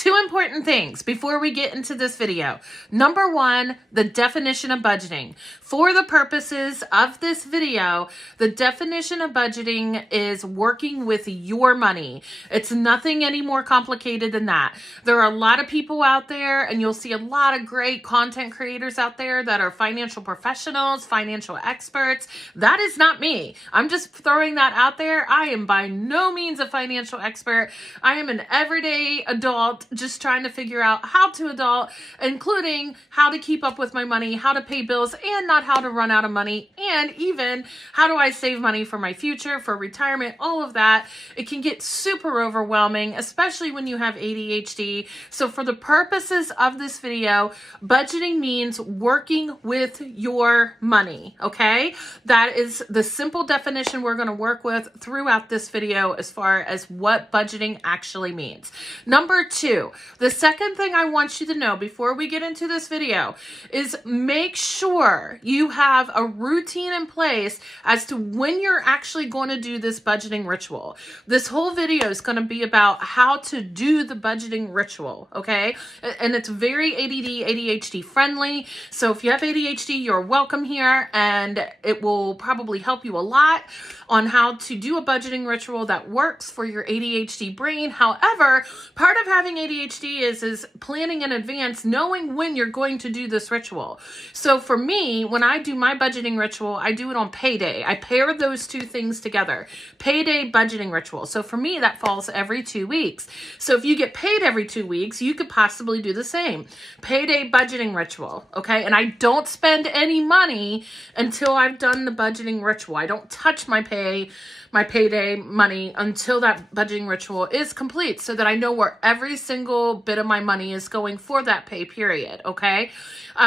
Two important things before we get into this video. Number one, the definition of budgeting. For the purposes of this video, the definition of budgeting is working with your money. It's nothing any more complicated than that. There are a lot of people out there, and you'll see a lot of great content creators out there that are financial professionals, financial experts. That is not me. I'm just throwing that out there. I am by no means a financial expert. I am an everyday adult just trying to figure out how to adult, including how to keep up with my money, how to pay bills, and not how to run out of money, and even how do I save money for my future, for retirement, all of that. It can get super overwhelming, especially when you have ADHD. So for the purposes of this video, budgeting means working with your money, okay? That is the simple definition we're going to work with throughout this video as far as what budgeting actually means. Number two, the second thing I want you to know before we get into this video is make sure you have a routine in place as to when you're actually going to do this budgeting ritual. This whole video is going to be about how to do the budgeting ritual, okay? And it's very ADHD friendly. So if you have ADHD, you're welcome here, and it will probably help you a lot on how to do a budgeting ritual that works for your ADHD brain. However, part of having ADHD is planning in advance, knowing when you're going to do this ritual. So for me, when I do my budgeting ritual, I do it on payday. I pair those two things together. Payday budgeting ritual. So for me, that falls every 2 weeks. So if you get paid every 2 weeks, you could possibly do the same. Payday budgeting ritual, okay? And I don't spend any money until I've done the budgeting ritual. I don't touch my payday money until that budgeting ritual is complete, so that I know where every single bit of my money is going for that pay period, okay?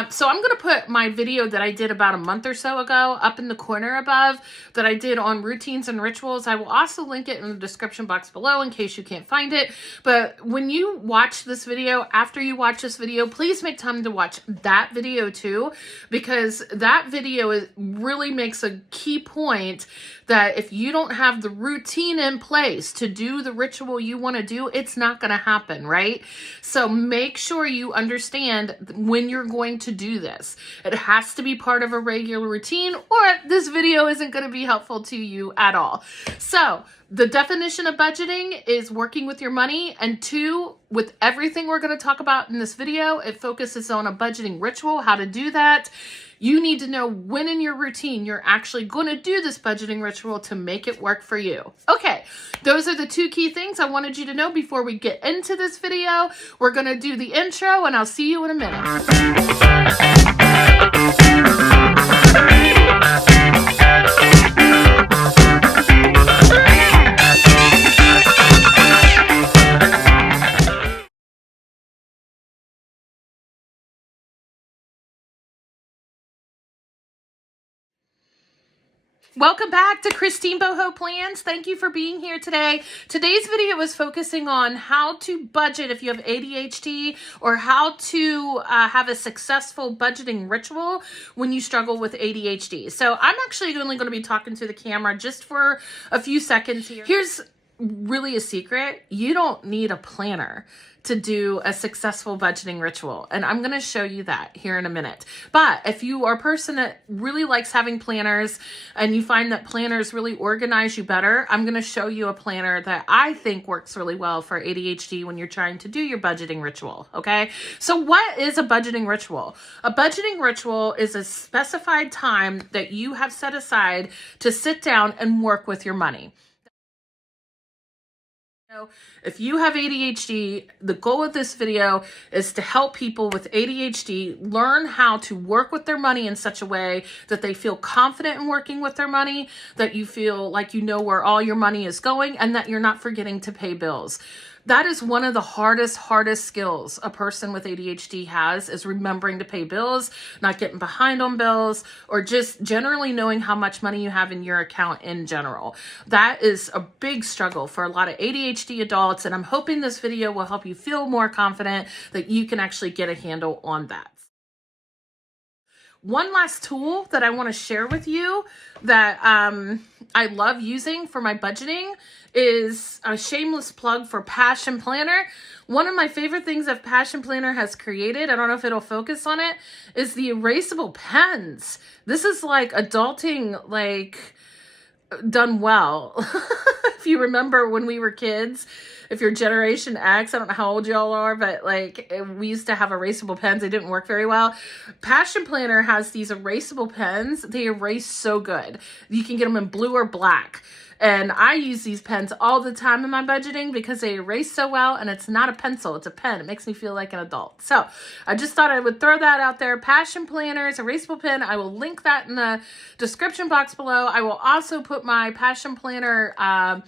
So I'm going to put my video that I did about a month or so ago up in the corner above that I did on routines and rituals. I will also link it in the description box below in case you can't find it. But when you watch this video, after you watch this video, please make time to watch that video too, because that video really makes a key point that if you don't have the routine in place to do the ritual you want to do, it's not going to happen, right? So make sure you understand when you're going to do this. It has to be part of a regular routine, or this video isn't going to be helpful to you at all. So the definition of budgeting is working with your money, and two, with everything we're going to talk about in this video, it focuses on a budgeting ritual, how to do that. You need to know when in your routine you're actually going to do this budgeting ritual to make it work for you. Okay, those are the two key things I wanted you to know before we get into this video. We're going to do the intro, and I'll see you in a minute. Welcome back to Christine Boho Plans. Thank you for being here today. Today's video is focusing on how to budget if you have ADHD, or how to have a successful budgeting ritual when you struggle with ADHD. So I'm actually only going to be talking to the camera just for a few seconds here. Here's really a secret. You don't need a planner to do a successful budgeting ritual. And I'm going to show you that here in a minute. But if you are a person that really likes having planners and you find that planners really organize you better, I'm going to show you a planner that I think works really well for ADHD when you're trying to do your budgeting ritual, okay? So what is a budgeting ritual? A budgeting ritual is a specified time that you have set aside to sit down and work with your money. If you have ADHD, the goal of this video is to help people with ADHD learn how to work with their money in such a way that they feel confident in working with their money, that you feel like you know where all your money is going, and that you're not forgetting to pay bills. That is one of the hardest skills a person with ADHD has, is remembering to pay bills, not getting behind on bills, or just generally knowing how much money you have in your account in general. That is a big struggle for a lot of ADHD adults, and I'm hoping this video will help you feel more confident that you can actually get a handle on that. One last tool that I want to share with you that I love using for my budgeting is a shameless plug for Passion Planner. One of my favorite things that Passion Planner has created, I don't know if it'll focus on it, is the erasable pens. This is like adulting, like done well. If you remember when we were kids, if you're Generation X, I don't know how old y'all are, but like we used to have erasable pens. They didn't work very well. Passion Planner has these erasable pens. They erase so good. You can get them in blue or black. And I use these pens all the time in my budgeting because they erase so well, and it's not a pencil, it's a pen. It makes me feel like an adult. So I just thought I would throw that out there. Passion Planners, erasable pen. I will link that in the description box below. I will also put my Passion Planner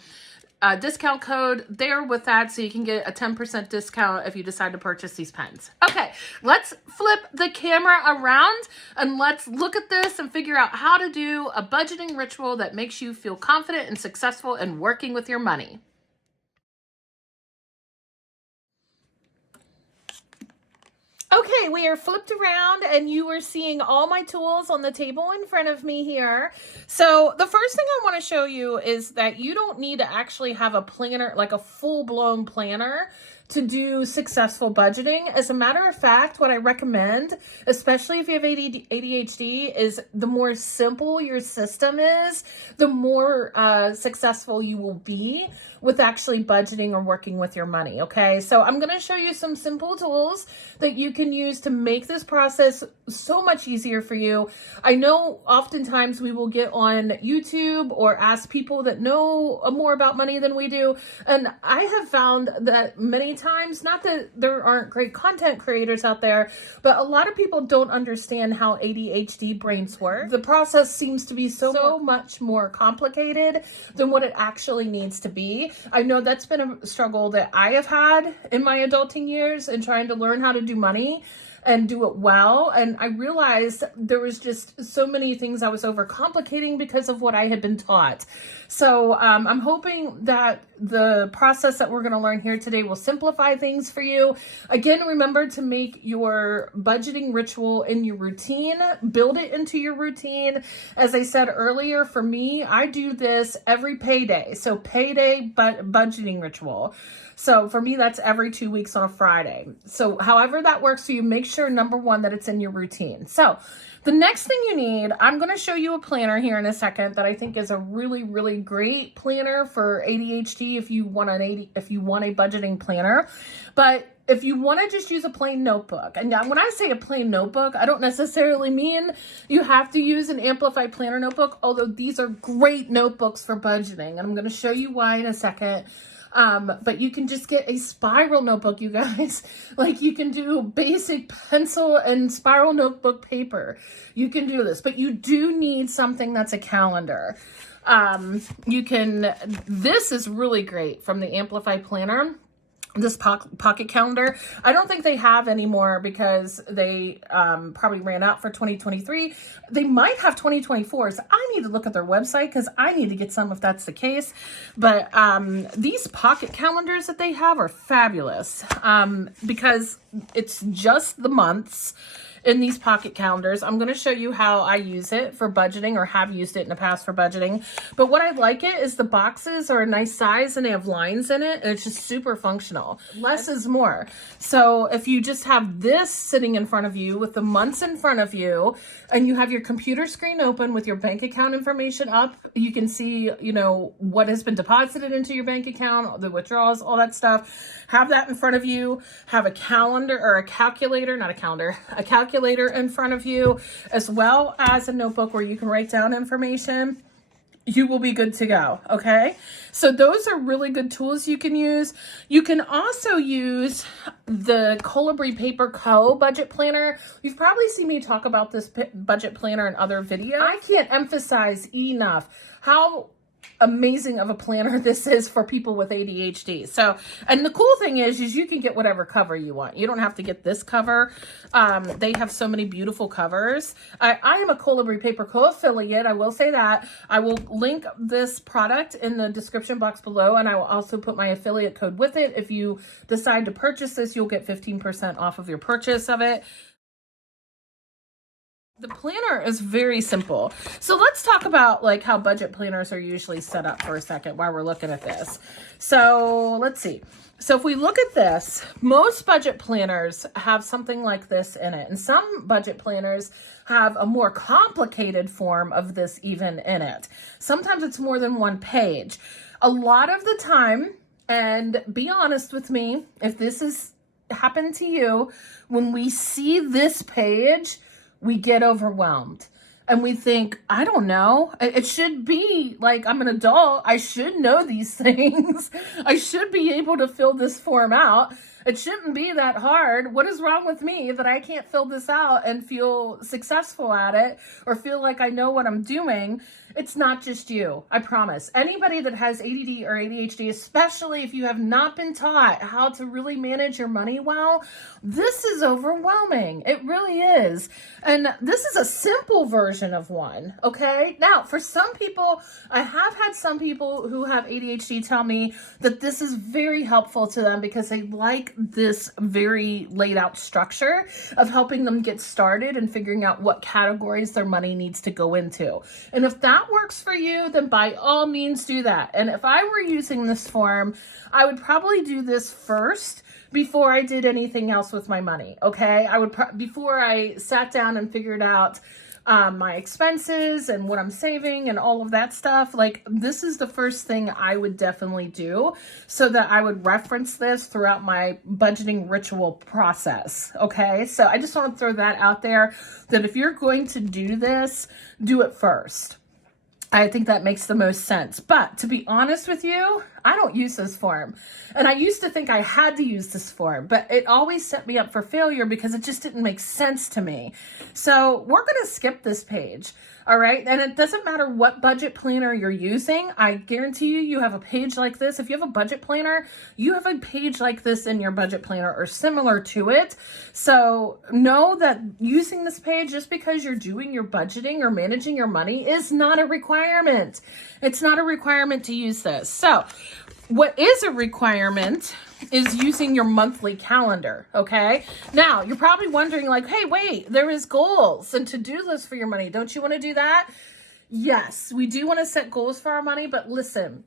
discount code there with that, so you can get a 10% discount if you decide to purchase these pens. Okay, let's flip the camera around and let's look at this and figure out how to do a budgeting ritual that makes you feel confident and successful in working with your money. Okay, we are flipped around and you are seeing all my tools on the table in front of me here. So the first thing I want to show you is that you don't need to actually have a planner, like a full-blown planner, to do successful budgeting. As a matter of fact, what I recommend, especially if you have ADHD, is the more simple your system is, the more successful you will be with actually budgeting or working with your money, okay? So I'm gonna show you some simple tools that you can use to make this process so much easier for you. I know oftentimes we will get on YouTube or ask people that know more about money than we do, and I have found that many times, not that there aren't great content creators out there, but a lot of people don't understand how ADHD brains work. The process seems to be so much more complicated than what it actually needs to be. I know that's been a struggle that I have had in my adulting years and trying to learn how to do money and do it well. And I realized there was just so many things I was overcomplicating because of what I had been taught. So I'm hoping that the process that we're going to learn here today will simplify things for you. Again, remember to make your budgeting ritual in your routine, build it into your routine. As I said earlier, for me, I do this every payday. So payday budgeting ritual. So for me, that's every 2 weeks on a Friday. So however that works for you, make sure, number one, that it's in your routine. So the next thing you need, I'm going to show you a planner here in a second that I think is a really, really great planner for ADHD if you want a budgeting planner. But if you want to just use a plain notebook, and when I say a plain notebook, I don't necessarily mean you have to use an Amplify Planner notebook, although these are great notebooks for budgeting, and I'm going to show you why in a second. But you can just get a spiral notebook, you guys. Like, you can do basic pencil and spiral notebook paper. You can do this, but you do need something that's a calendar. This is really great from the Amplify Planner. This pocket calendar. I don't think they have anymore because they probably ran out for 2023. They might have 2024. So I need to look at their website because I need to get some if that's the case. But these pocket calendars that they have are fabulous because it's just the months in these pocket calendars. I'm going to show you how I use it for budgeting, or have used it in the past for budgeting. But what I like it is the boxes are a nice size and they have lines in it. And it's just super functional. Less is more. So if you just have this sitting in front of you with the months in front of you, and you have your computer screen open with your bank account information up, you can see, you know, what has been deposited into your bank account, the withdrawals, all that stuff. Have that in front of you. Have a calendar, or a calculator, not a calendar, a calculator in front of you, as well as a notebook where you can write down information. You will be good to go, okay? So those are really good tools you can use. You can also use the Colibri Paper Co. budget planner. You've probably seen me talk about this budget planner in other videos. I can't emphasize enough how amazing of a planner this is for people with ADHD. So, and the cool thing is you can get whatever cover you want. You don't have to get this cover. They have so many beautiful covers. I am a Colibri Paper Co. affiliate. I will say that. I will link this product in the description box below, and I will also put my affiliate code with it. If you decide to purchase this, you'll get 15% off of your purchase of it. The planner is very simple. So let's talk about like how budget planners are usually set up for a second while we're looking at this. So let's see. So if we look at this, most budget planners have something like this in it. And some budget planners have a more complicated form of this even in it. Sometimes it's more than one page. A lot of the time, and be honest with me, if this has happened to you, when we see this page, we get overwhelmed and we think, I don't know, it should be like, I'm an adult. I should know these things. I should be able to fill this form out. It shouldn't be that hard. What is wrong with me that I can't fill this out and feel successful at it or feel like I know what I'm doing? It's not just you, I promise. Anybody that has ADD or ADHD, especially if you have not been taught how to really manage your money well, this is overwhelming. It really is. And this is a simple version of one, okay? Now, for some people, I have had some people who have ADHD tell me that this is very helpful to them because they like this very laid out structure of helping them get started and figuring out what categories their money needs to go into. And if that works for you, then by all means do that. And if I were using this form, I would probably do this first before I did anything else with my money, okay? I would, before I sat down and figured out my expenses and what I'm saving and all of that stuff, like this is the first thing I would definitely do so that I would reference this throughout my budgeting ritual process, okay? So I just want to throw that out there, that if you're going to do this, do it first. I think that makes the most sense. But to be honest with you, I don't use this form. And I used to think I had to use this form, but it always set me up for failure because it just didn't make sense to me. So we're going to skip this page. All right. And it doesn't matter what budget planner you're using. I guarantee you have a page like this. If you have a budget planner, you have a page like this in your budget planner or similar to it. So know that using this page just because you're doing your budgeting or managing your money is not a requirement. It's not a requirement to use this. So what is a requirement is using your monthly calendar, okay? Now, you're probably wondering like, hey, wait, there is goals and to-do lists for your money. Don't you want to do that? Yes, we do want to set goals for our money, but listen,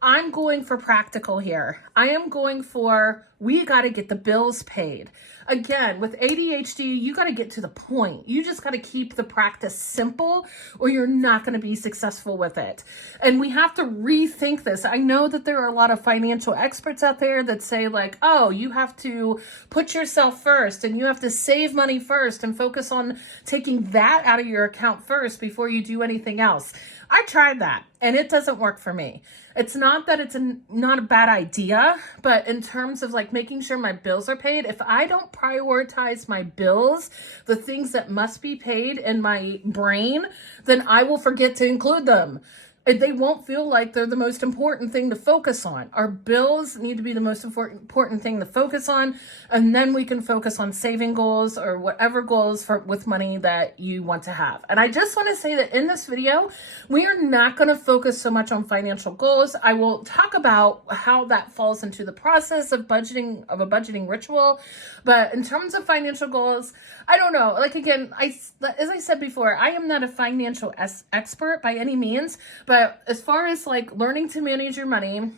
I'm going for practical here. I am going for, we got to get the bills paid. Again, with ADHD, you got to get to the point. You just got to keep the practice simple or you're not going to be successful with it. And we have to rethink this. I know that there are a lot of financial experts out there that say like, oh, you have to put yourself first and you have to save money first and focus on taking that out of your account first before you do anything else. I tried that and it doesn't work for me. It's not that it's not a bad idea, but in terms of like making sure my bills are paid, if I don't prioritize my bills, the things that must be paid in my brain, then I will forget to include them. They won't feel like they're the most important thing to focus on. Our bills need to be the most important thing to focus on, and then we can focus on saving goals or whatever goals with money that you want to have. And I just want to say that in this video, we are not going to focus so much on financial goals. I will talk about how that falls into the process of budgeting, of a budgeting ritual. But in terms of financial goals, I don't know. Like again, as I said before, I am not a financial expert by any means. But as far as like learning to manage your money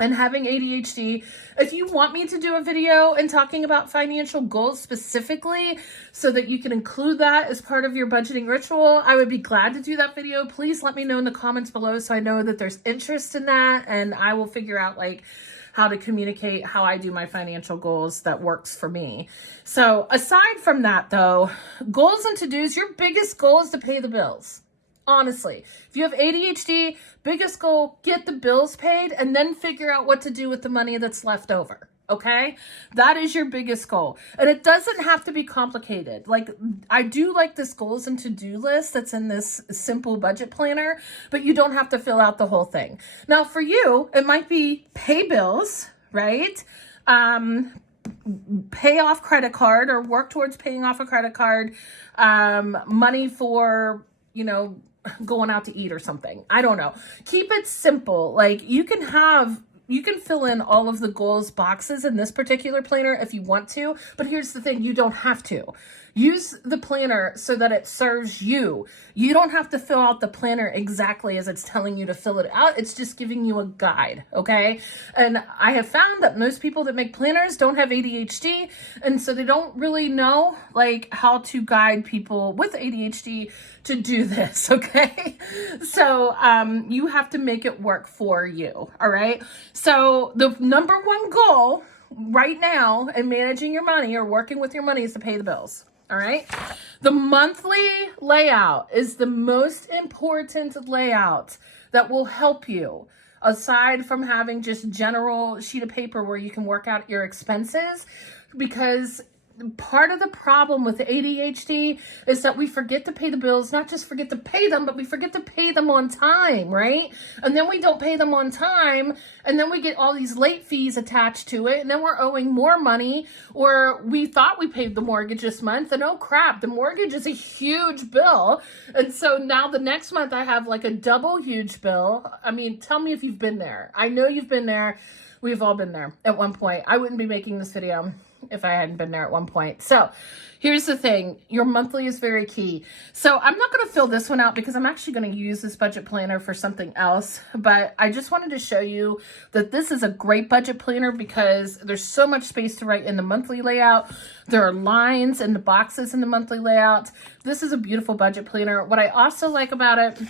and having ADHD, if you want me to do a video and talking about financial goals specifically so that you can include that as part of your budgeting ritual, I would be glad to do that video. Please let me know in the comments below so I know that there's interest in that, and I will figure out like how to communicate how I do my financial goals that works for me. So aside from that though, goals and to-dos, your biggest goal is to pay the bills. Honestly, if you have ADHD, biggest goal, get the bills paid and then figure out what to do with the money that's left over. Okay? That is your biggest goal. And it doesn't have to be complicated. Like, I do like this goals and to-do list that's in this simple budget planner, but you don't have to fill out the whole thing. Now, for you, it might be pay bills, right? Pay off credit card or work towards paying off a credit card, money for, going out to eat or something. I don't know. Keep it simple. Like you can fill in all of the goals boxes in this particular planner if you want to, but here's the thing, you don't have to. Use the planner so that it serves you. You don't have to fill out the planner exactly as it's telling you to fill it out. It's just giving you a guide, okay? And I have found that most people that make planners don't have ADHD, and so they don't really know like how to guide people with ADHD to do this, okay? So you have to make it work for you, all right? So the number one goal right now in managing your money or working with your money is to pay the bills. All right. The monthly layout is the most important layout that will help you, aside from having just general sheet of paper where you can work out your expenses, because part of the problem with ADHD is that we forget to pay the bills, not just forget to pay them, but we forget to pay them on time, right? And then we don't pay them on time, and then we get all these late fees attached to it, and then we're owing more money, or we thought we paid the mortgage this month, and oh crap, the mortgage is a huge bill, and so now the next month I have like a double huge bill. I mean, tell me if you've been there. I know you've been there. We've all been there at one point. I wouldn't be making this video if I hadn't been there at one point. So here's the thing. Your monthly is very key. So I'm not going to fill this one out because I'm actually going to use this budget planner for something else. But I just wanted to show you that this is a great budget planner because there's so much space to write in the monthly layout. There are lines and the boxes in the monthly layout. This is a beautiful budget planner. What I also like about it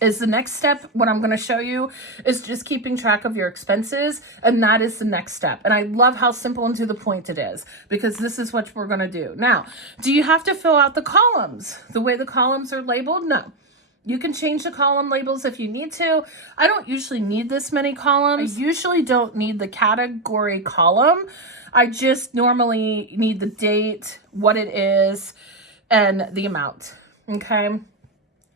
is the next step, what I'm going to show you is just keeping track of your expenses, and that is the next step. And I love how simple and to the point it is, because this is what we're going to do. Now, do you have to fill out the columns the way the columns are labeled? No. You can change the column labels if you need to. I don't usually need this many columns. I usually don't need the category column. I just normally need the date, what it is, and the amount, okay?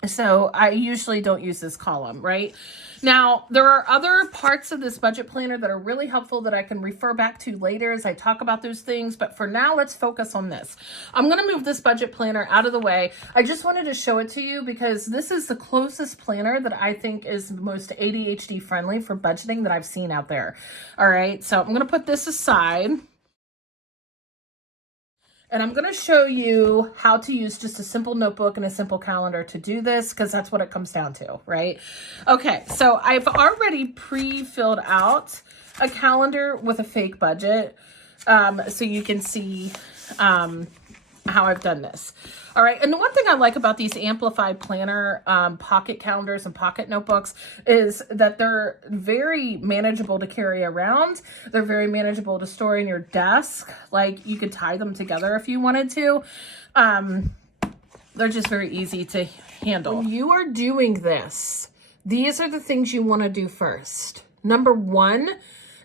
So I usually don't use this column, right? Now, there are other parts of this budget planner that are really helpful that I can refer back to later as I talk about those things. But for now, let's focus on this. I'm going to move this budget planner out of the way. I just wanted to show it to you because this is the closest planner that I think is the most ADHD friendly for budgeting that I've seen out there. All right, so I'm going to put this aside. And I'm going to show you how to use just a simple notebook and a simple calendar to do this, because that's what it comes down to, right? Okay, so I've already pre-filled out a calendar with a fake budget, so you can see how I've done this. All right, and the one thing I like about these Amplified Planner pocket calendars and pocket notebooks is that they're very manageable to carry around. They're very manageable to store in your desk. Like, you could tie them together if you wanted to. They're just very easy to handle. When you are doing this, these are the things you want to do first. Number one,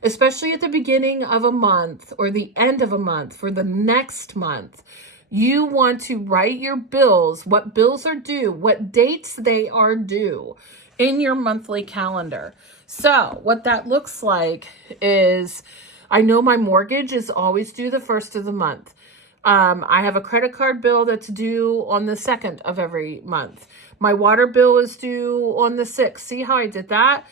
especially at the beginning of a month or the end of a month for the next month, you want to write your bills, what bills are due, what dates they are due in your monthly calendar. So what that looks like is, I know my mortgage is always due the first of the month. I have a credit card bill that's due on the 2nd of every month. My water bill is due on the 6th. See how I did that?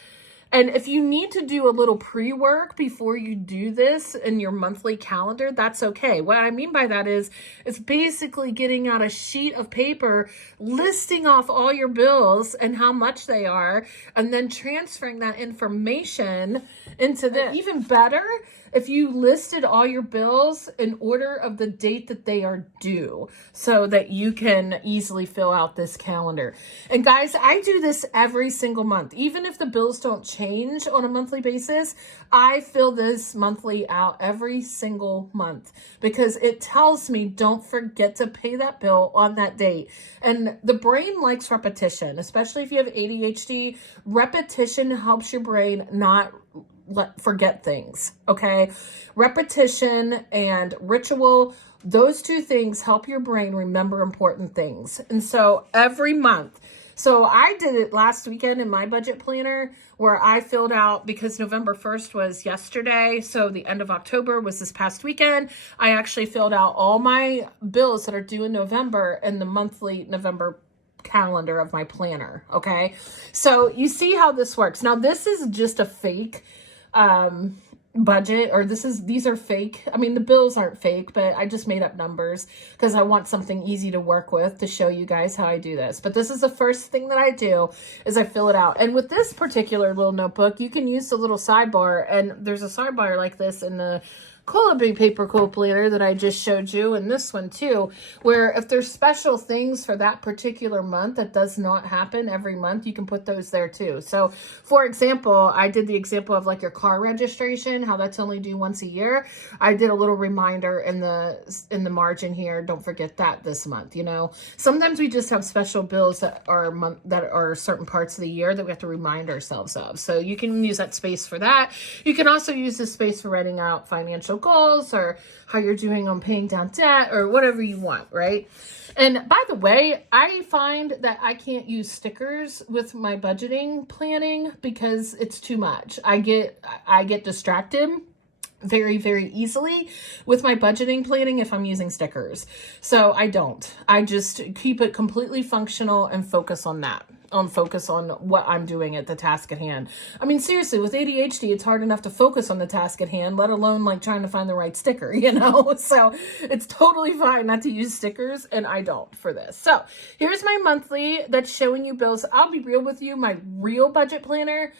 And if you need to do a little pre-work before you do this in your monthly calendar, that's okay. What I mean by that is, it's basically getting out a sheet of paper, listing off all your bills and how much they are, and then transferring that information into this. Even better, if you listed all your bills in order of the date that they are due, so that you can easily fill out this calendar. And guys, I do this every single month. Even if the bills don't change on a monthly basis, I fill this monthly out every single month, because it tells me don't forget to pay that bill on that date. And the brain likes repetition, especially if you have ADHD. Repetition helps your brain not forget things, okay? Repetition and ritual, those two things help your brain remember important things. And so every month, so I did it last weekend in my budget planner, where I filled out, because November 1st was yesterday, so the end of October was this past weekend. I actually filled out all my bills that are due in November in the monthly November calendar of my planner, okay? So you see how this works. Now, this is just a fake budget, or these are fake. I mean, the bills aren't fake, but I just made up numbers because I want something easy to work with to show you guys how I do this. But this is the first thing that I do is I fill it out. And with this particular little notebook, you can use the little sidebar, and there's a sidebar like this in the Big paper calculator that I just showed you, and this one too, where if there's special things for that particular month that does not happen every month, you can put those there too. So for example, I did the example of like your car registration, how that's only due once a year. I did a little reminder in the margin here, don't forget that this month. You know, sometimes we just have special bills that are certain parts of the year that we have to remind ourselves of. So you can use that space for that. You can also use this space for writing out financial goals or how you're doing on paying down debt or whatever you want, right? And by the way, I find that I can't use stickers with my budgeting planning because it's too much. I get distracted very, very easily with my budgeting planning if I'm using stickers. So I don't. I just keep it completely functional and focus on that. Focus on what I'm doing at the task at hand. I mean, seriously, with ADHD, it's hard enough to focus on the task at hand, let alone like trying to find the right sticker, you know? So it's totally fine not to use stickers, and I don't for this. So here's my monthly that's showing you bills. I'll be real with you, my real budget planner,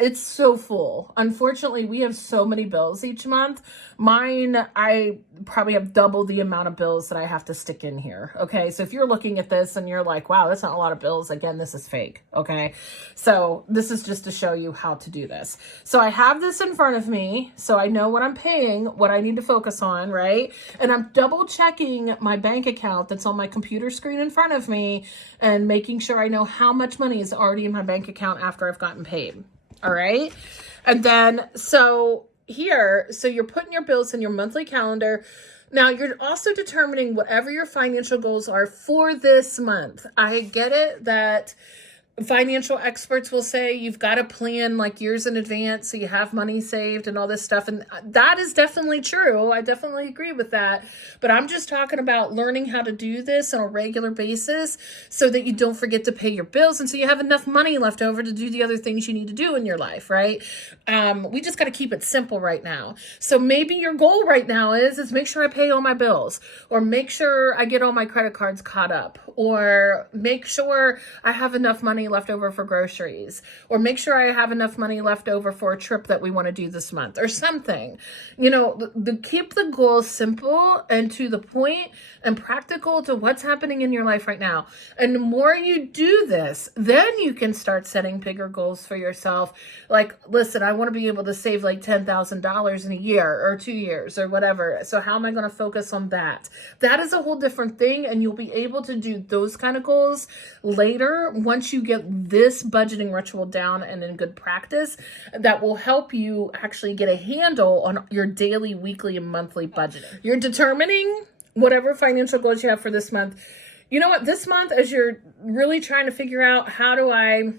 it's so full. Unfortunately, we have so many bills each month. Mine, I probably have double the amount of bills that I have to stick in here. Okay. So if you're looking at this and you're like, wow, that's not a lot of bills. Again, this is fake. Okay. So this is just to show you how to do this. So I have this in front of me. So I know what I'm paying, what I need to focus on. Right. And I'm double checking my bank account that's on my computer screen in front of me and making sure I know how much money is already in my bank account after I've gotten paid. All right. And then, so here, so you're putting your bills in your monthly calendar. Now you're also determining whatever your financial goals are for this month. I get it that financial experts will say you've got to plan like years in advance so you have money saved and all this stuff. And that is definitely true. I definitely agree with that. But I'm just talking about learning how to do this on a regular basis so that you don't forget to pay your bills and so you have enough money left over to do the other things you need to do in your life, right? We just got to keep it simple right now. So maybe your goal right now is make sure I pay all my bills, or make sure I get all my credit cards caught up, or make sure I have enough money left over for groceries, or make sure I have enough money left over for a trip that we want to do this month or something. You know, keep the goals simple and to the point and practical to what's happening in your life right now. And the more you do this, then you can start setting bigger goals for yourself. Like, listen, I want to be able to save like $10,000 in a year or 2 years or whatever. So how am I going to focus on that? That is a whole different thing. And you'll be able to do those kind of goals later once you get this budgeting ritual down and in good practice. That will help you actually get a handle on your daily, weekly, and monthly budgeting. You're determining whatever financial goals you have for this month. You know what? This month, as you're really trying to figure out how do I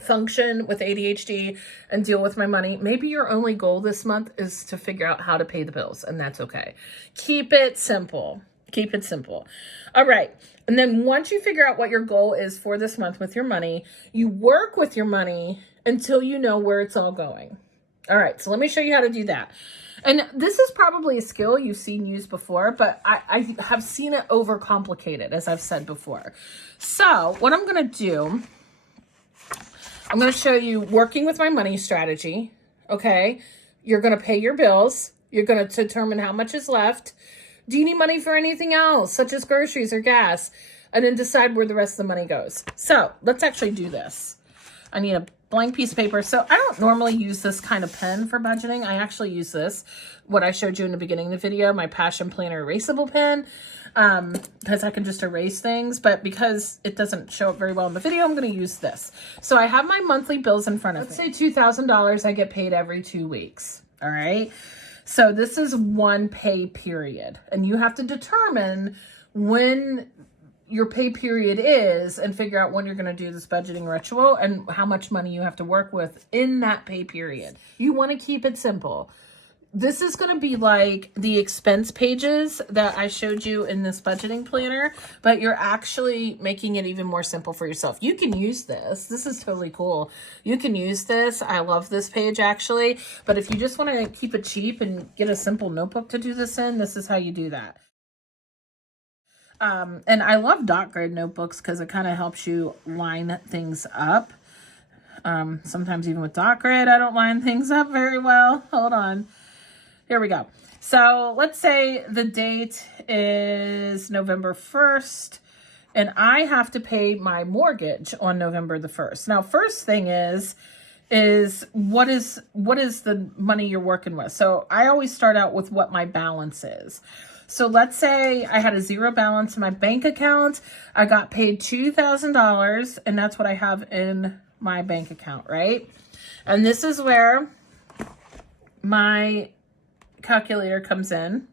function with ADHD and deal with my money, maybe your only goal this month is to figure out how to pay the bills, and that's okay. Keep it simple. Keep it simple. All right. And then once you figure out what your goal is for this month with your money, you work with your money until you know where it's all going. All right. So let me show you how to do that. And this is probably a skill you've seen used before, but I have seen it overcomplicated, as I've said before. So what I'm going to do, I'm going to show you working with my money strategy. Okay. You're going to pay your bills. You're going to determine how much is left. Do you need money for anything else, such as groceries or gas? And then decide where the rest of the money goes. So let's actually do this. I need a blank piece of paper. So I don't normally use this kind of pen for budgeting. I actually use this, what I showed you in the beginning of the video, my Passion Planner erasable pen, because I can just erase things. But because it doesn't show up very well in the video, I'm going to use this. So I have my monthly bills in front of me. Let's say $2,000 I get paid every 2 weeks. All right. So this is one pay period, and you have to determine when your pay period is and figure out when you're going to do this budgeting ritual and how much money you have to work with in that pay period. You want to keep it simple. this is going to be like the expense pages that I showed you in this budgeting planner, but you're actually making it even more simple for yourself. You can use this. This is totally cool. You can use this. I love this page actually, but if you just want to keep it cheap and get a simple notebook to do this in, this is how you do that. And I love dot grid notebooks because it kind of helps you line things up. Sometimes even with dot grid, I don't line things up very well. Hold on. Here we go. So let's say the date is November 1st and I have to pay my mortgage on November the 1st. Now, first thing is what is the money you're working with? So I always start out with what my balance is. So let's say I had a zero balance in my bank account. I got paid $2,000 and that's what I have in my bank account, right? And this is where my calculator comes in.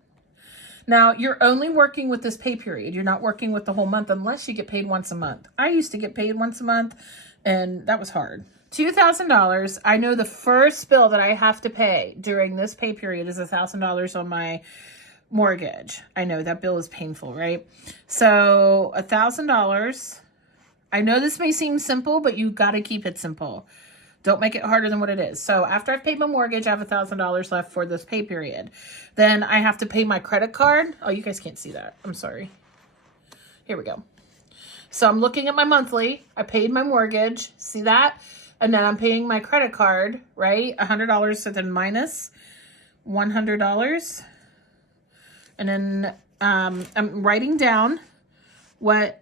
Now, you're only working with this pay period. You're not working with the whole month unless you get paid once a month. I used to get paid once a month and that was hard. $2,000. I know the first bill that I have to pay during this pay period is $1,000 on my mortgage. I know that bill is painful, right? So $1,000. I know this may seem simple, but you got to keep it simple. Don't make it harder than what it is. So after I've paid my mortgage, I have $1,000 left for this pay period. Then I have to pay my credit card. Oh, you guys can't see that. I'm sorry. Here we go. So I'm looking at my monthly. I paid my mortgage. See that? And then I'm paying my credit card, right? $100, so then minus $100. And then I'm writing down what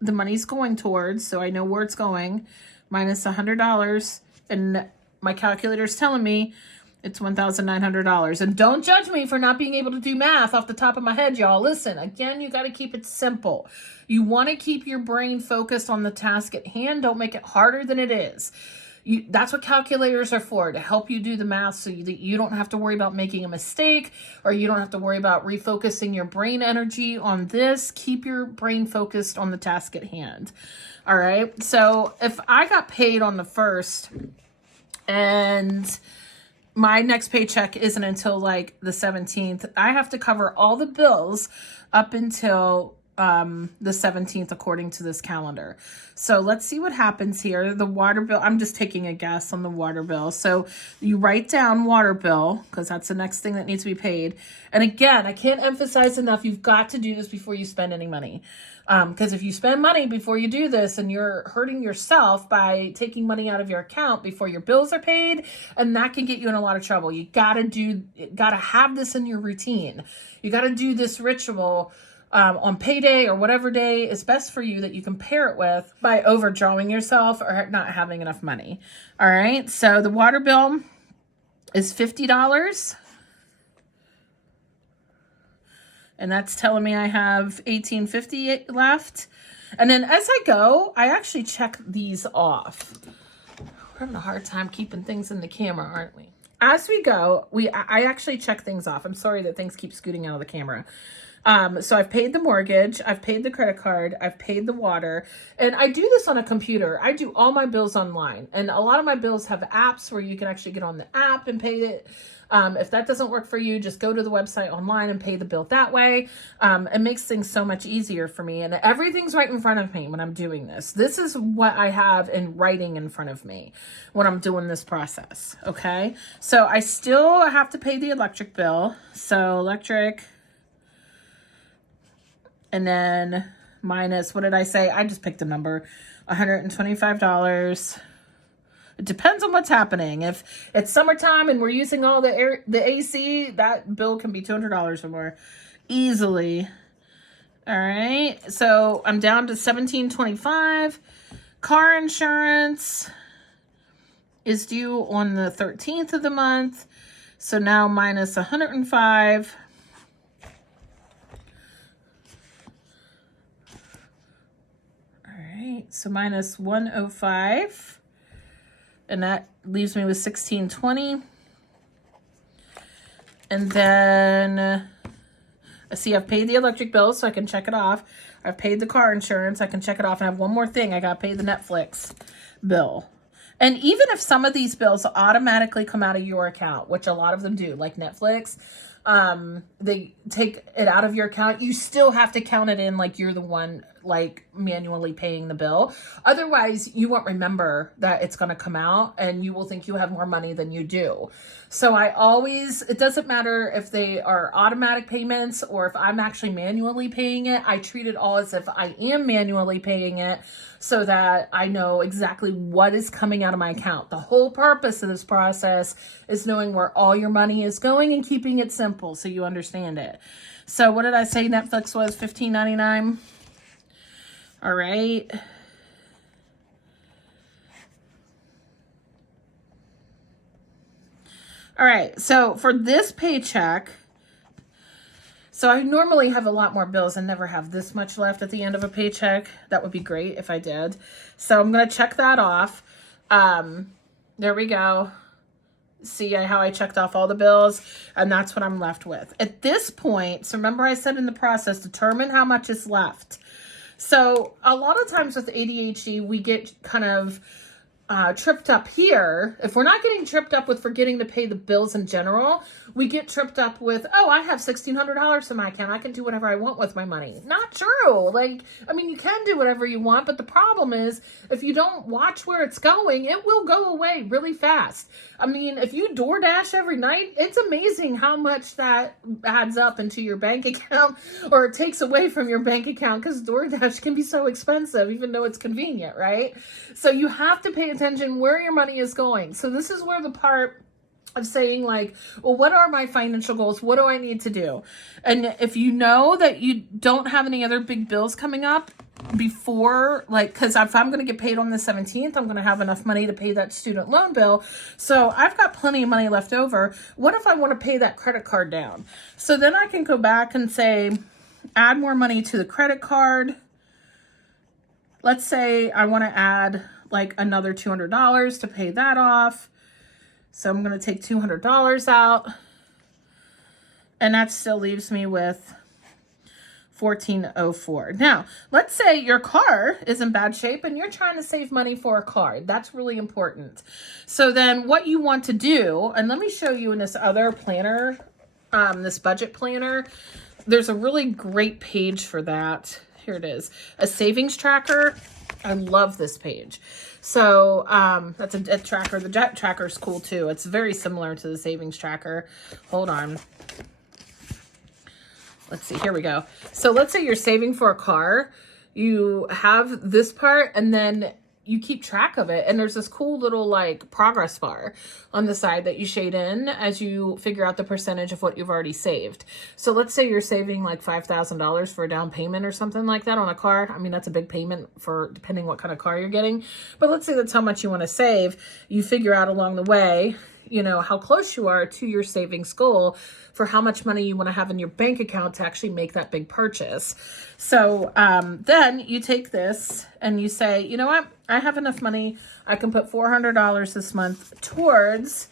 the money's going towards, so I know where it's going, minus $100, and my calculator's telling me it's $1,900. And don't judge me for not being able to do math off the top of my head, y'all. Listen, again, you got to keep it simple. You want to keep your brain focused on the task at hand. Don't make it harder than it is. That's what calculators are for, to help you do the math so that you don't have to worry about making a mistake, or you don't have to worry about refocusing your brain energy on this. Keep your brain focused on the task at hand. All right. So if I got paid on the 1st and my next paycheck isn't until like the 17th, I have to cover all the bills up until the 17th according to this calendar. So let's see what happens here. The water bill, I'm just taking a guess on the water bill. So you write down water bill because that's the next thing that needs to be paid. And again, I can't emphasize enough, you've got to do this before you spend any money. Because if you spend money before you do this, and you're hurting yourself by taking money out of your account before your bills are paid, and that can get you in a lot of trouble. You gotta have this in your routine. You gotta do this ritual on payday or whatever day is best for you that you can pair it with by overdrawing yourself or not having enough money. All right. So the water bill is $50. And that's telling me I have $18.50 left. And then as I go, I actually check these off. We're having a hard time keeping things in the camera, aren't we? As we go, I actually check things off. I'm sorry that things keep scooting out of the camera. So I've paid the mortgage, I've paid the credit card, I've paid the water, and I do this on a computer. I do all my bills online, and a lot of my bills have apps where you can actually get on the app and pay it. If that doesn't work for you, just go to the website online and pay the bill that way. It makes things so much easier for me, and everything's right in front of me when I'm doing this. This is what I have in writing in front of me when I'm doing this process, okay? So I still have to pay the electric bill. So electric, and then minus, what did I say? I just picked a number, $125. It depends on what's happening. If it's summertime and we're using all the AC, that bill can be $200 or more easily. All right. So I'm down to $17.25. Car insurance is due on the 13th of the month. So now minus $105. So minus 105, and that leaves me with 1620. And then I see I've paid the electric bill, so I can check it off. I've paid the car insurance, I can check it off. And I have one more thing, I got to pay the Netflix bill. And even if some of these bills automatically come out of your account, which a lot of them do, like Netflix, they take it out of your account, you still have to count it in like you're the one like manually paying the bill. Otherwise, you won't remember that it's going to come out and you will think you have more money than you do. So it doesn't matter if they are automatic payments or if I'm actually manually paying it. I treat it all as if I am manually paying it so that I know exactly what is coming out of my account. The whole purpose of this process is knowing where all your money is going and keeping it simple so you understand it. So what did I say Netflix was? $15.99. All right. All right, so for this paycheck, so I normally have a lot more bills and never have this much left at the end of a paycheck. That would be great if I did. So I'm going to check that off. There we go. See how I checked off all the bills, and that's what I'm left with. At this point, so remember I said in the process, determine how much is left. So a lot of times with ADHD, we get kind of tripped up here. If we're not getting tripped up with forgetting to pay the bills in general, we get tripped up with, oh, I have $1,600 in my account. I can do whatever I want with my money. Not true. Like, I mean, you can do whatever you want, but the problem is if you don't watch where it's going, it will go away really fast. I mean, if you DoorDash every night, it's amazing how much that adds up into your bank account or it takes away from your bank account because DoorDash can be so expensive, even though it's convenient, right? So you have to pay attention where your money is going. So this is where the part of saying like, well, what are my financial goals? What do I need to do? And if you know that you don't have any other big bills coming up before, like, because if I'm going to get paid on the 17th, I'm going to have enough money to pay that student loan bill. So I've got plenty of money left over. What if I want to pay that credit card down? So then I can go back and say, add more money to the credit card. Let's say I want to add like another $200 to pay that off. So I'm going to take $200 out. And that still leaves me with $1,404. Now, let's say your car is in bad shape and you're trying to save money for a car. That's really important. So then what you want to do, and let me show you in this other planner, this budget planner, there's a really great page for that. Here it is, a savings tracker. I love this page. So that's a tracker. The debt tracker is cool too. It's very similar to the savings tracker. Hold on. Let's see. Here we go. So let's say you're saving for a car. You have this part and then you keep track of it. And there's this cool little like progress bar on the side that you shade in as you figure out the percentage of what you've already saved. So let's say you're saving like $5,000 for a down payment or something like that on a car. I mean, that's a big payment for depending what kind of car you're getting. But let's say that's how much you want to save. You figure out along the way, you know, how close you are to your savings goal for how much money you want to have in your bank account to actually make that big purchase. So then you take this and you say, you know what? I have enough money. I can put $400 this month towards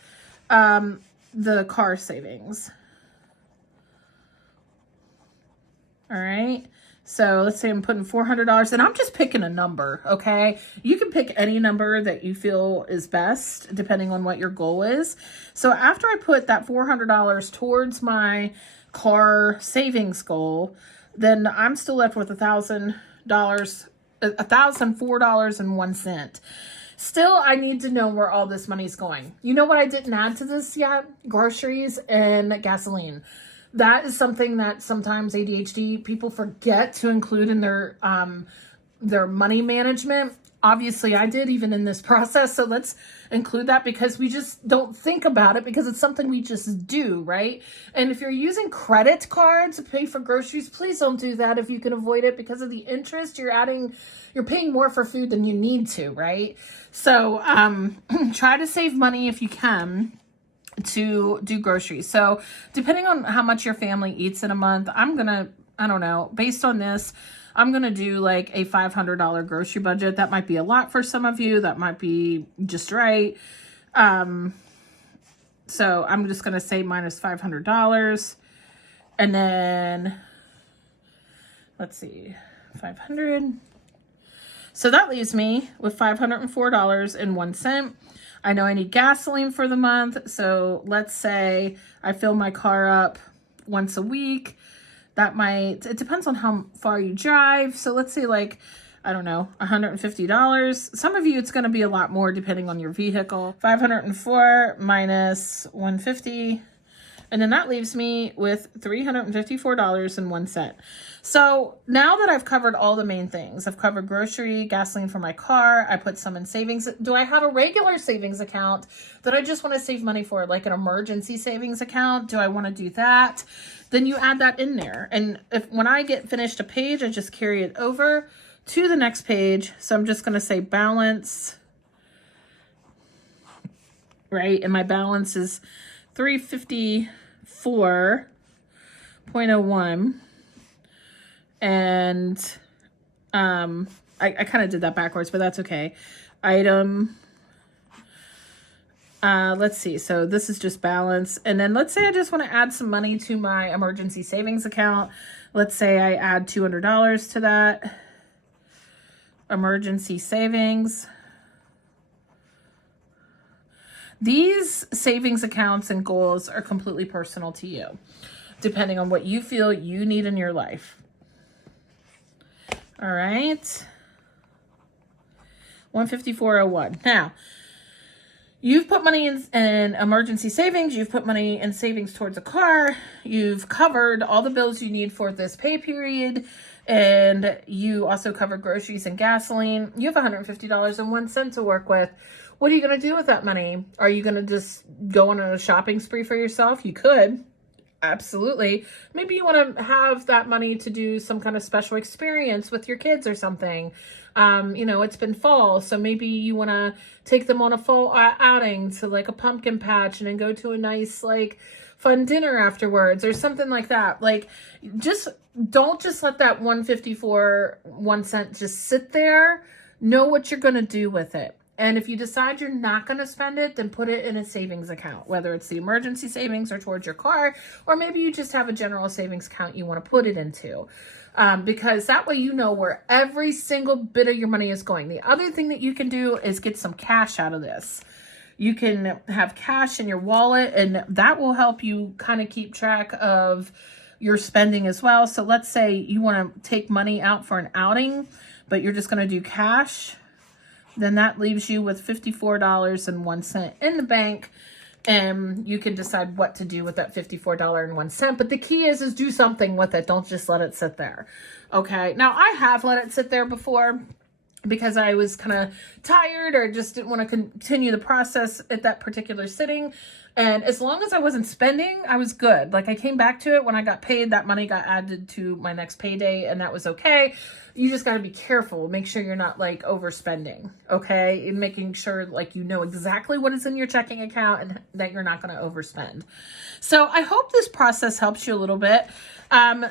the car savings. All right. So let's say I'm putting $400 and I'm just picking a number, okay? You can pick any number that you feel is best depending on what your goal is. So after I put that $400 towards my car savings goal, then I'm still left with $1,004.01. Still, I need to know where all this money's going. You know what I didn't add to this yet? Groceries and gasoline. That is something that sometimes ADHD people forget to include in their money management. Obviously, I did even in this process. So let's include that because we just don't think about it because it's something we just do, right? And if you're using credit cards to pay for groceries, please don't do that if you can avoid it because of the interest. You're paying more for food than you need to, right? So try to save money if you can to do groceries. So depending on how much your family eats in a month, I don't know, based on this, I'm going to do like a $500 grocery budget. That might be a lot for some of you. That might be just right. So I'm just going to say minus $500. And then let's see, 500. So that leaves me with $504.01. I know I need gasoline for the month. So let's say I fill my car up once a week. That might, it depends on how far you drive. So let's say like, I don't know, $150. Some of you, it's going to be a lot more depending on your vehicle. 504 minus 150. And then that leaves me with $354.01. So now that I've covered all the main things, I've covered grocery, gasoline for my car, I put some in savings. Do I have a regular savings account that I just want to save money for, like an emergency savings account? Do I want to do that? Then you add that in there. And when I get finished a page, I just carry it over to the next page. So I'm just going to say balance, right? And my balance is 354.01. And I kind of did that backwards, but that's okay. Item, let's see. So this is just balance. And then let's say I just want to add some money to my emergency savings account. Let's say I add $200 to that emergency savings. These savings accounts and goals are completely personal to you, depending on what you feel you need in your life. All right. 154.01. Now, you've put money in emergency savings. You've put money in savings towards a car. You've covered all the bills you need for this pay period. And you also covered groceries and gasoline. You have $150.01 to work with. What are you going to do with that money? Are you going to just go on a shopping spree for yourself? You could. Absolutely. Maybe you want to have that money to do some kind of special experience with your kids or something. You know, it's been fall, so maybe you want to take them on a fall outing to like a pumpkin patch and then go to a nice, like, fun dinner afterwards or something like that. Like, just don't just let that 154.01 cent just sit there. Know what you're going to do with it. And if you decide you're not going to spend it, then put it in a savings account, whether it's the emergency savings or towards your car, or maybe you just have a general savings account you want to put it into. Because that way you know where every single bit of your money is going. The other thing that you can do is get some cash out of this. You can have cash in your wallet, and that will help you kind of keep track of your spending as well. So let's say you want to take money out for an outing, but you're just going to do cash. Then that leaves you with $54.01 in the bank, and you can decide what to do with that $54.01. But the key is do something with it. Don't just let it sit there. Okay. Now I have let it sit there before because I was kind of tired or just didn't want to continue the process at that particular sitting. And as long as I wasn't spending, I was good. Like, I came back to it when I got paid. That money got added to my next payday, and that was okay. You just got to be careful. Make sure you're not, like, overspending, okay? And making sure, like, you know exactly what is in your checking account and that you're not going to overspend. So I hope this process helps you a little bit.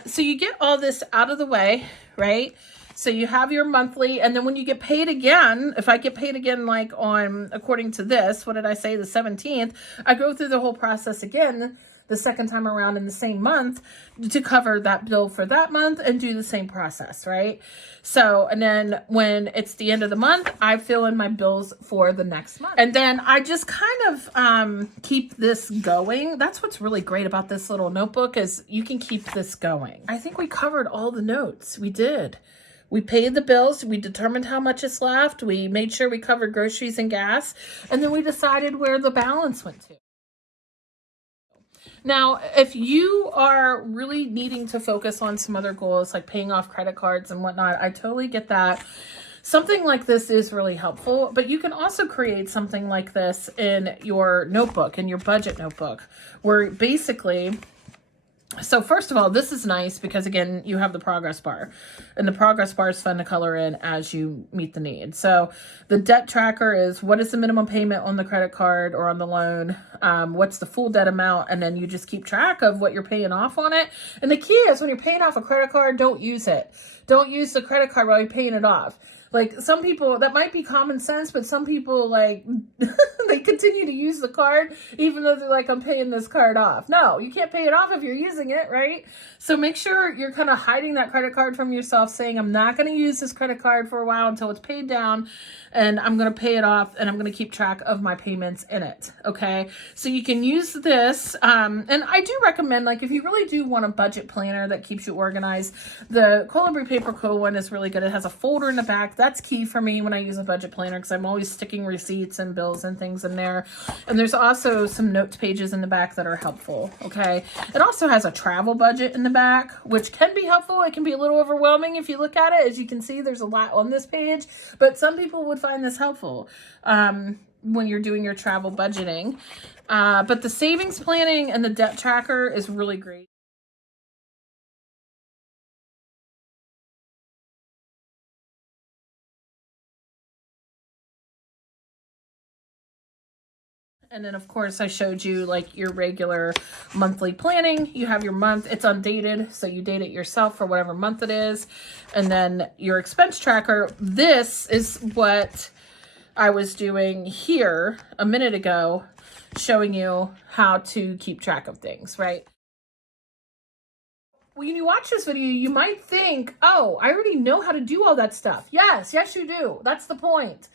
So you get all this out of the way, right? So you have your monthly, and then when you get paid again, if I get paid again, like on, according to this, what did I say, the 17th, I go through the whole process again the second time around in the same month to cover that bill for that month and do the same process, right? So, and then when it's the end of the month, I fill in my bills for the next month. And then I just kind of keep this going. That's what's really great about this little notebook is you can keep this going. I think we covered all the notes. We did. We paid the bills, we determined how much is left, we made sure we covered groceries and gas, and then we decided where the balance went to. Now, if you are really needing to focus on some other goals, like paying off credit cards and whatnot, I totally get that. Something like this is really helpful, but you can also create something like this in your notebook, in your budget notebook, where basically... So first of all, this is nice because, again, you have the progress bar. And the progress bar is fun to color in as you meet the need. So the debt tracker is what is the minimum payment on the credit card or on the loan? What's the full debt amount? And then you just keep track of what you're paying off on it. And the key is when you're paying off a credit card, don't use it. Don't use the credit card while you're paying it off. Like some people, that might be common sense, but some people like, they continue to use the card even though they're like, I'm paying this card off. No, you can't pay it off if you're using it, right? So make sure you're kind of hiding that credit card from yourself, saying, I'm not going to use this credit card for a while until it's paid down, and I'm going to pay it off, and I'm going to keep track of my payments in it. Okay. So you can use this. And I do recommend, like, if you really do want a budget planner that keeps you organized, the Colibri Paper Co. one is really good. It has a folder in the back. That's key for me when I use a budget planner, because I'm always sticking receipts and bills and things in there. And there's also some notes pages in the back that are helpful. Okay. It also has a travel budget in the back, which can be helpful. It can be a little overwhelming if you look at it. As you can see, there's a lot on this page, but some people would find this helpful when you're doing your travel budgeting. But the savings planning and the debt tracker is really great. And then, of course, I showed you like your regular monthly planning. You have your month. It's undated, so you date it yourself for whatever month it is. And then your expense tracker. This is what I was doing here a minute ago, showing you how to keep track of things, right? When you watch this video, you might think, oh, I already know how to do all that stuff. Yes, you do. That's the point.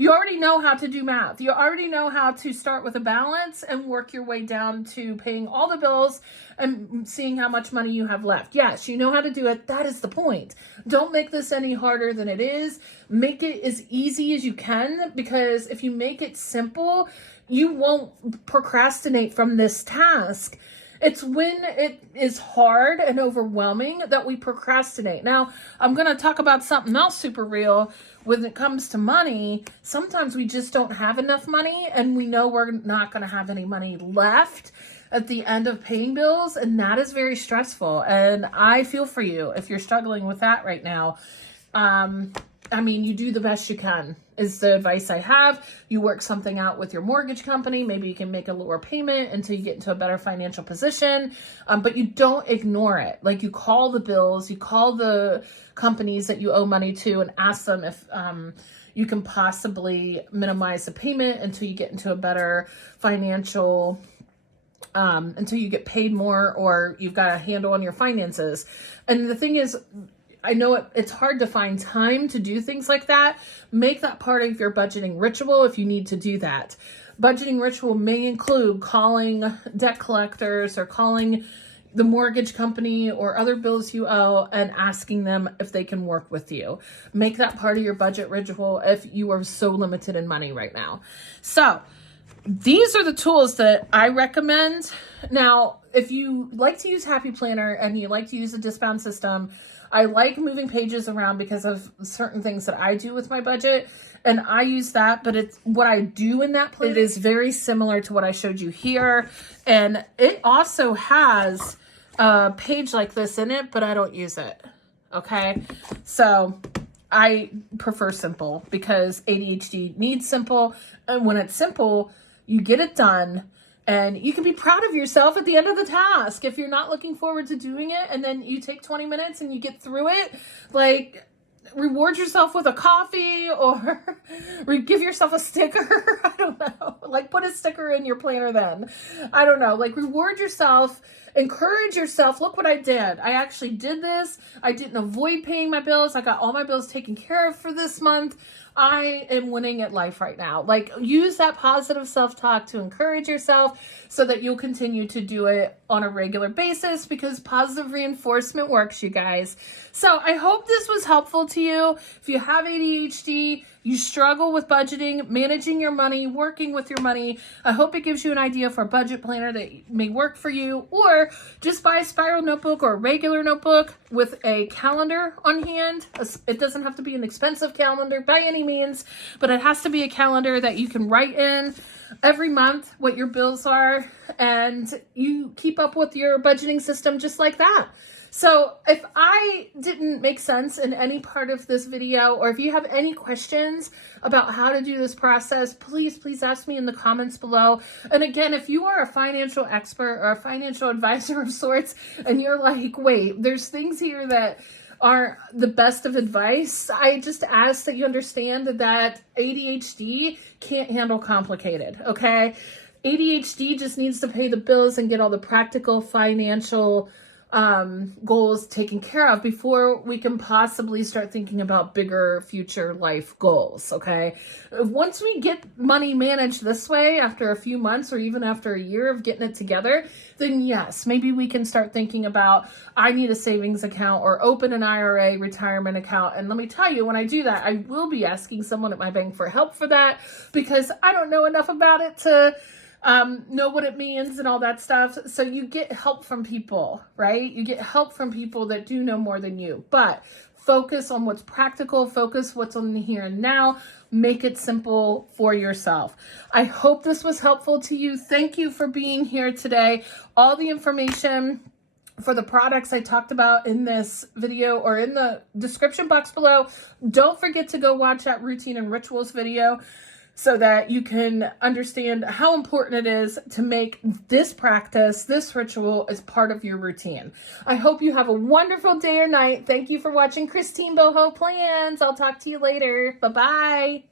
You already know how to do math. You already know how to start with a balance and work your way down to paying all the bills and seeing how much money you have left. Yes, you know how to do it. That is the point. Don't make this any harder than it is. Make it as easy as you can, because if you make it simple, you won't procrastinate from this task. It's when it is hard and overwhelming that we procrastinate. Now, I'm going to talk about something else super real. When it comes to money, sometimes we just don't have enough money, and we know we're not going to have any money left at the end of paying bills, and that is very stressful. And I feel for you if you're struggling with that right now. I mean, you do the best you can is the advice I have. You work something out with your mortgage company. Maybe you can make a lower payment until you get into a better financial position. But you don't ignore it. Like, you call the bills, you call the companies that you owe money to and ask them if you can possibly minimize the payment until you get into a better financial until you get paid more, or you've got a handle on your finances. And the thing is, I know it's hard to find time to do things like that. Make that part of your budgeting ritual if you need to do that. Budgeting ritual may include calling debt collectors or calling the mortgage company or other bills you owe and asking them if they can work with you. Make that part of your budget ritual if you are so limited in money right now. So these are the tools that I recommend. Now, if you like to use Happy Planner and you like to use the discount system, I like moving pages around because of certain things that I do with my budget, and I use that, but it's what I do in that place. It is very similar to what I showed you here, and it also has a page like this in it, but I don't use it, okay? So I prefer simple because ADHD needs simple, and when it's simple, you get it done. And you can be proud of yourself at the end of the task. If you're not looking forward to doing it and then you take 20 minutes and you get through it, like, reward yourself with a coffee or give yourself a sticker. I don't know. Like, put a sticker in your planner then. I don't know. Like, reward yourself. Encourage yourself. Look what I did. I actually did this. I didn't avoid paying my bills. I got all my bills taken care of for this month. I am winning at life right now. Like, use that positive self-talk to encourage yourself so that you'll continue to do it on a regular basis, because positive reinforcement works, you guys. So I hope this was helpful to you. If you have ADHD, you struggle with budgeting, managing your money, working with your money, I hope it gives you an idea for a budget planner that may work for you, or just buy a spiral notebook or a regular notebook with a calendar on hand. It doesn't have to be an expensive calendar by any means, but it has to be a calendar that you can write in every month what your bills are, and you keep up with your budgeting system just like that. So if I didn't make sense in any part of this video, or if you have any questions about how to do this process, please ask me in the comments below. And again, if you are a financial expert or a financial advisor of sorts, and you're like, wait, there's things here that aren't the best of advice. I just ask that you understand that ADHD can't handle complicated, okay? ADHD just needs to pay the bills and get all the practical financial goals taken care of before we can possibly start thinking about bigger future life goals, okay? Once we get money managed this way, after a few months or even after a year of getting it together, then yes, maybe we can start thinking about, I need a savings account or open an IRA retirement account. And let me tell you, when I do that, I will be asking someone at my bank for help for that, because I don't know enough about it to know what it means and all that stuff. So you get help from people, right? You get help from people that do know more than you, but focus on what's practical, focus what's on the here and now, make it simple for yourself. I hope this was helpful to you. Thank you for being here today. All the information for the products I talked about in this video or in the description box below. Don't forget to go watch that routine and rituals video, so that you can understand how important it is to make this practice, this ritual, as part of your routine. I hope you have a wonderful day or night. Thank you for watching Christine Boho Plans. I'll talk to you later. Bye-bye.